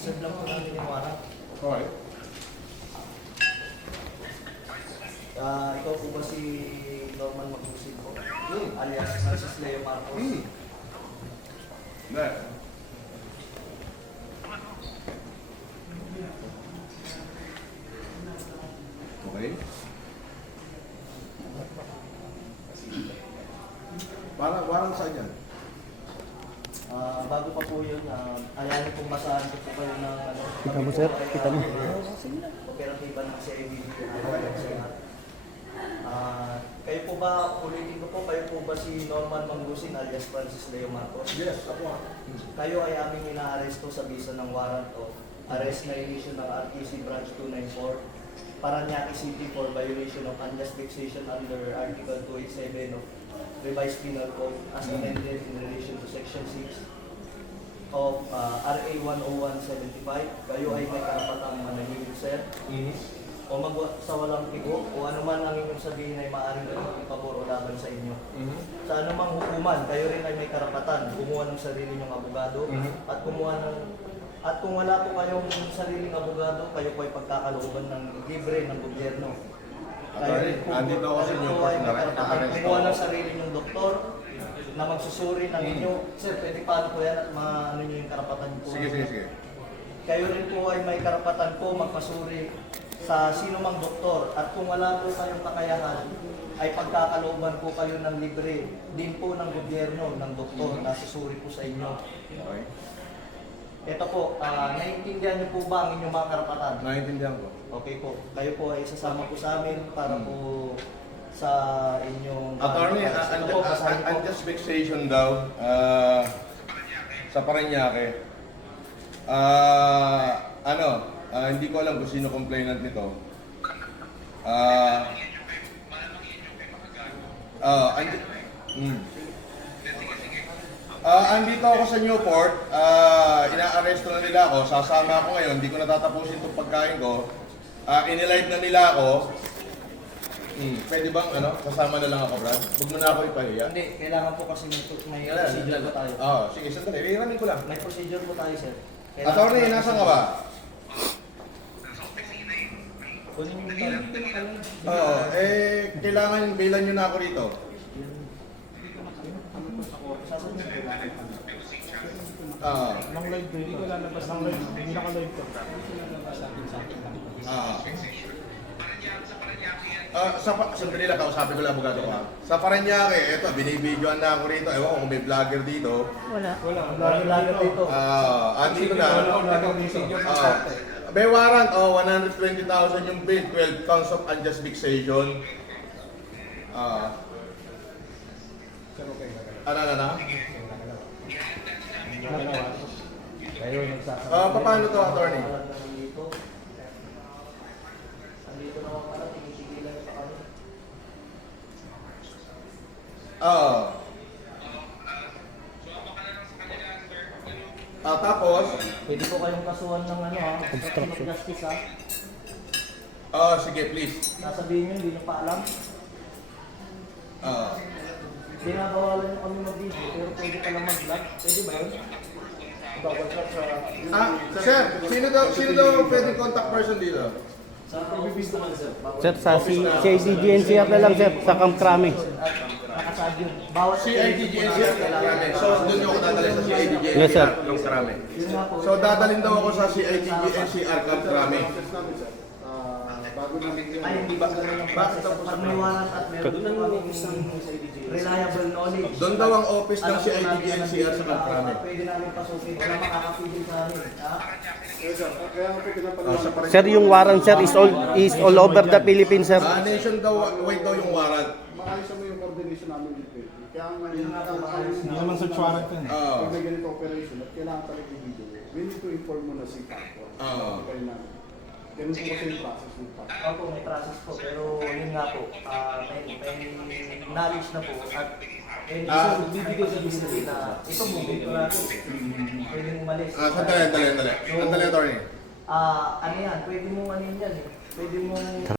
Isa-serve lang po namin yung warrant. Okay. Ikaw po ba si Norman Magusig po? Alias Francis Leo Marcos? Hindi. Okay. Parang saan yan? Bago pa po yun, ayanin pong basahan ko po kayo ng ano. Kita mo, sir? Kita mo? Operatiba ng CIDG po. Kayo po ba, ulitin ko po, kayo po ba si Norman Mangusing alias Francis Leo Marcos? Yes, ako. Kayo ay aming inaaresto sa bisa ng warrant of arrest na issue ng RTC Branch 294 Parañaque City for violation of unjust vexation under Article 287 of Revised Penal Code as amended in relation to Section 6 of RA 10175. Kayo ay may karapatang manahimik, sir, o sa walang tigo, o ano man ang inyong sabihin ay maaaring ipabor o laban sa inyo. Sa anumang hukuman, kayo rin ay may karapatan kumuha ng sarili nyong abogado at kumuha ng kung wala po kayong sariling abogado, kayo po ay pagkakalooban ng libre ng gobyerno. Kayo rin po, andito ako sa inyo, ay may karapatan kumuha ng sarili nyong doktor na magsusuri ng inyo. Sir, pwede paano po yan at maano nyo yung karapatan po? Sige. Kayo rin po ay may karapatan po magpasuri sa sino mang doktor at kung wala po kayong kakayahan ay pagkakalooban po kayo ng libre din po ng gobyerno ng doktor na susuri po sa inyo. Okay. Ito po, naiintindihan niyo po ba ang inyong mga karapatan? Naiintindihan ko. Okay po, kayo po ay sasama po sa amin para po sa inyong... Attorney, Ito po, basahin po. unjust vexation daw sa Parañaque. Hindi ko alam kung sino complainant nito. Andito ako sa Newport, ina-arresto na nila ako, sasama ako ngayon, hindi ko natatapusin itong pagkain ko. Inilive na nila ako. Pwede bang sasama na lang ako, Brad? Huwag mo na ako ipahiya. Hindi, kailangan po kasi may procedure po tayo. Sige, sandali. Iramin ko lang. May procedure po tayo, sir. Attorney, nasa ka ba? Kunin mo tayo. Kailangan bailan nyo na ako rito. Nang live ko, hindi ko lalabas ng live. Hindi naka-live ko. Sandali lang, kausapin ko lang abogado ko. Sa Parañaque, eto, binibidyoan na ako rito. Ewan ko kung may vlogger dito. Wala. Lagi dito. Andito na. May warrant, 120,000 yung bill, 12 counts of unjust vexation. Kayo nagsasabi. Paano to, attorney? Andito naman pala, tinitigilan pa kami. Tapos, Pwede po kayong kasuhan ng obstruction of justice sige, please. Sasabihin nyo, hindi nyo pa alam. Binabawalan nyo kami mag-video, pero pwede palang mag-vlog. Pwede ba yun? Bawal ka sa... Sir, sino daw pwedeng contact person dito? Sa office naman, sir. Sir, sa CIDG NCR na lang, sir. Sa Camp Crame. Nakasaad yun. Bawat CIDG NCR Krame. So, doon yung ako dadalhin sa CIDG Yes, sir. NCR ng Krame. Yun nga po. So, dadalhin daw ako sa CIDG NCR Camp Krame. Ay, hindi ba ganun ang process? Pag may warrant at meron na kami isang reliable knowledge. Doon daw ang office ng CIDG NCR sa Camp Krame. Pwede namin pasukin. Wala makakapigil sa amin. Sir, yung warrant, sir, is all over the Philippines, sir. Nation daw, wait daw yung warrant. Maayos mo yung coordination namin dito. Kaya Hindi naman search warrant yun. pag may ganito operation at kailangan talaga yung video, we need to inform mo na si Paco. Kaya namin. Ganun po kasi yung process ng Paco. Opo, may process po. Pero yun nga po, may knowledge na po. At bibigay sa business na ito mo, dito natin. Pwede mong malis. Sandali, attorney. Ano yan? Pwede mong ano yan eh. Pwede mong